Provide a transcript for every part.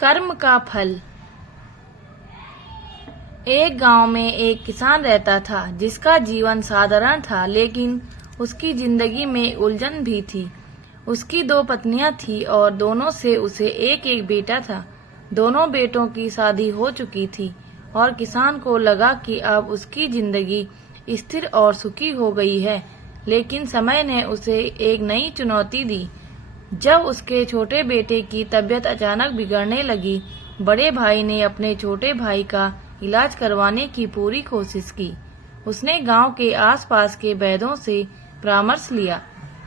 कर्म का फल। एक गांव में एक किसान रहता था जिसका जीवन साधारण था, लेकिन उसकी जिंदगी में उलझन भी थी। उसकी 2 पत्नियां थी और दोनों से उसे एक एक बेटा था। दोनों बेटों की शादी हो चुकी थी और किसान को लगा कि अब उसकी जिंदगी स्थिर और सुखी हो गई है। लेकिन समय ने उसे एक नई चुनौती दी। जब उसके छोटे बेटे की तबीयत अचानक बिगड़ने लगी, बड़े भाई ने अपने छोटे भाई का इलाज करवाने की पूरी कोशिश की। उसने गांव के आसपास के वैद्यों से परामर्श लिया,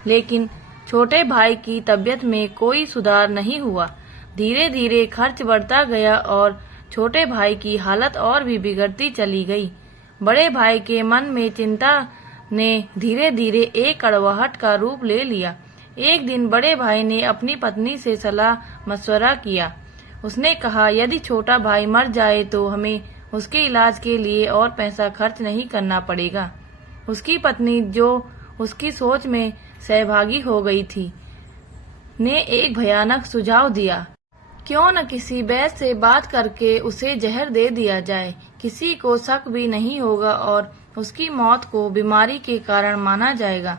लेकिन छोटे भाई की तबीयत में कोई सुधार नहीं हुआ। धीरे धीरे खर्च बढ़ता गया और छोटे भाई की हालत और भी बिगड़ती चली गई। बड़े भाई के मन में चिंता ने धीरे धीरे एक कड़वाहट का रूप ले लिया। एक दिन बड़े भाई ने अपनी पत्नी से सलाह मशवरा किया। उसने कहा, यदि छोटा भाई मर जाए तो हमें उसके इलाज के लिए और पैसा खर्च नहीं करना पड़ेगा। उसकी पत्नी, जो उसकी सोच में सहभागी हो गई थी, ने एक भयानक सुझाव दिया। क्यों न किसी वैद्य से बात करके उसे जहर दे दिया जाए। किसी को शक भी नहीं होगा और उसकी मौत को बीमारी के कारण माना जाएगा।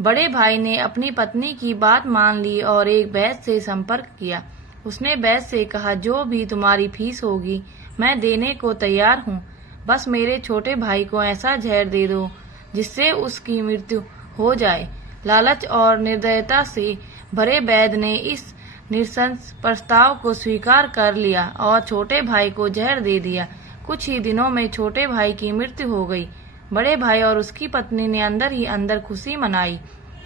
बड़े भाई ने अपनी पत्नी की बात मान ली और एक वैद्य से संपर्क किया। उसने वैद्य से कहा, जो भी तुम्हारी फीस होगी मैं देने को तैयार हूँ। बस मेरे छोटे भाई को ऐसा जहर दे दो जिससे उसकी मृत्यु हो जाए। लालच और निर्दयता से भरे वैद्य ने इस निरसंस प्रस्ताव को स्वीकार कर लिया और छोटे भाई को जहर दे दिया। कुछ ही दिनों में छोटे भाई की मृत्यु हो गई। बड़े भाई और उसकी पत्नी ने अंदर ही अंदर खुशी मनाई,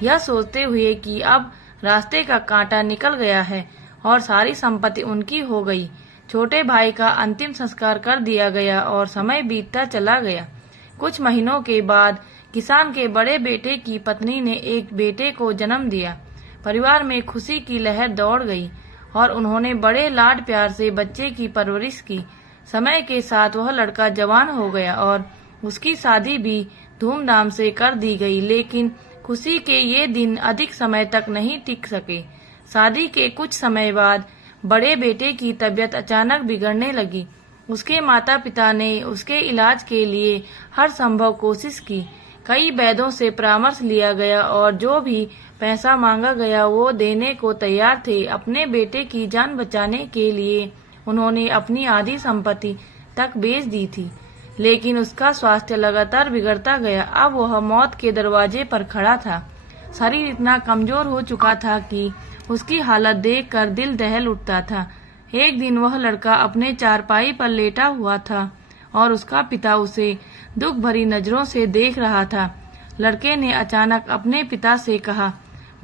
यह सोचते हुए कि अब रास्ते का कांटा निकल गया है और सारी संपत्ति उनकी हो गई। छोटे भाई का अंतिम संस्कार कर दिया गया और समय बीतता चला गया। कुछ महीनों के बाद किसान के बड़े बेटे की पत्नी ने एक बेटे को जन्म दिया। परिवार में खुशी की लहर दौड़ गई और उन्होंने बड़े लाड प्यार से बच्चे की परवरिश की। समय के साथ वह लड़का जवान हो गया और उसकी शादी भी धूमधाम से कर दी गई, लेकिन खुशी के ये दिन अधिक समय तक नहीं टिक सके। शादी के कुछ समय बाद बड़े बेटे की तबीयत अचानक बिगड़ने लगी। उसके माता पिता ने उसके इलाज के लिए हर संभव कोशिश की। कई वैद्यों से परामर्श लिया गया और जो भी पैसा मांगा गया वो देने को तैयार थे। अपने बेटे की जान बचाने के लिए उन्होंने अपनी आधी संपत्ति तक बेच दी थी, लेकिन उसका स्वास्थ्य लगातार बिगड़ता गया। अब वह मौत के दरवाजे पर खड़ा था। शरीर इतना कमजोर हो चुका था कि उसकी हालत देखकर दिल दहल उठता था। एक दिन वह लड़का अपने चारपाई पर लेटा हुआ था और उसका पिता उसे दुख भरी नजरों से देख रहा था। लड़के ने अचानक अपने पिता से कहा,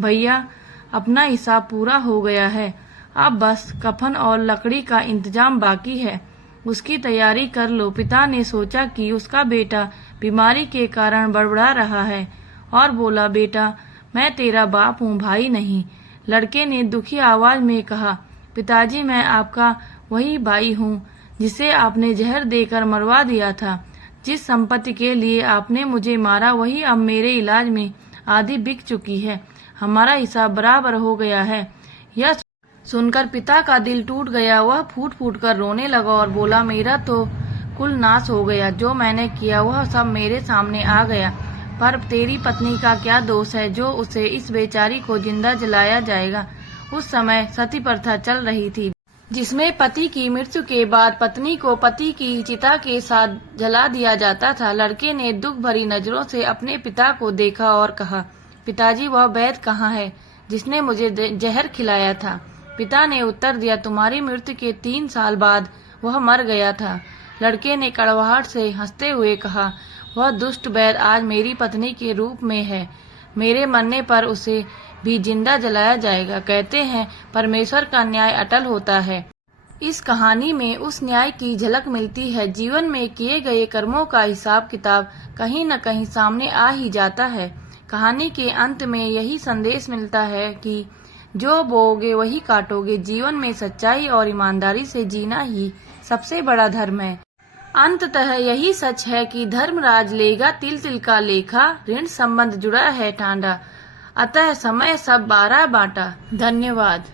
भैया, अपना हिसाब पूरा हो गया है। अब बस कफन और लकड़ी का इंतजाम बाकी है, उसकी तैयारी कर लो। पिता ने सोचा कि उसका बेटा बीमारी के कारण बड़बड़ा रहा है और बोला, बेटा, मैं तेरा बाप हूँ, भाई नहीं। लड़के ने दुखी आवाज में कहा, पिताजी, मैं आपका वही भाई हूँ जिसे आपने जहर देकर मरवा दिया था। जिस संपत्ति के लिए आपने मुझे मारा वही अब मेरे इलाज में आधी बिक चुकी है। हमारा हिसाब बराबर हो गया है। यह सुनकर पिता का दिल टूट गया। वह फूट फूट कर रोने लगा और बोला, मेरा तो कुल नाश हो गया। जो मैंने किया वह सब मेरे सामने आ गया। पर तेरी पत्नी का क्या दोष है जो उसे इस बेचारी को जिंदा जलाया जाएगा। उस समय सती प्रथा चल रही थी, जिसमें पति की मृत्यु के बाद पत्नी को पति की चिता के साथ जला दिया जाता था। लड़के ने दुख भरी नजरों से अपने पिता को देखा और कहा, पिताजी, वह वैद्य कहाँ है जिसने मुझे जहर खिलाया था। पिता ने उत्तर दिया, तुम्हारी मृत्यु के 3 साल बाद वह मर गया था। लड़के ने कड़वाहट से हंसते हुए कहा, वह दुष्ट वैद्य आज मेरी पत्नी के रूप में है। मेरे मरने पर उसे भी जिंदा जलाया जाएगा। कहते हैं परमेश्वर का न्याय अटल होता है। इस कहानी में उस न्याय की झलक मिलती है। जीवन में किए गए कर्मों का हिसाब किताब कहीं न कहीं सामने आ ही जाता है। कहानी के अंत में यही संदेश मिलता है कि जो बोओगे वही काटोगे। जीवन में सच्चाई और ईमानदारी से जीना ही सबसे बड़ा धर्म है। अंततः यही सच है कि धर्मराज लेगा तिल तिल का लेखा, ऋण संबंध जुड़ा है ठांडा, अतः समय सब 12 बांटा। धन्यवाद।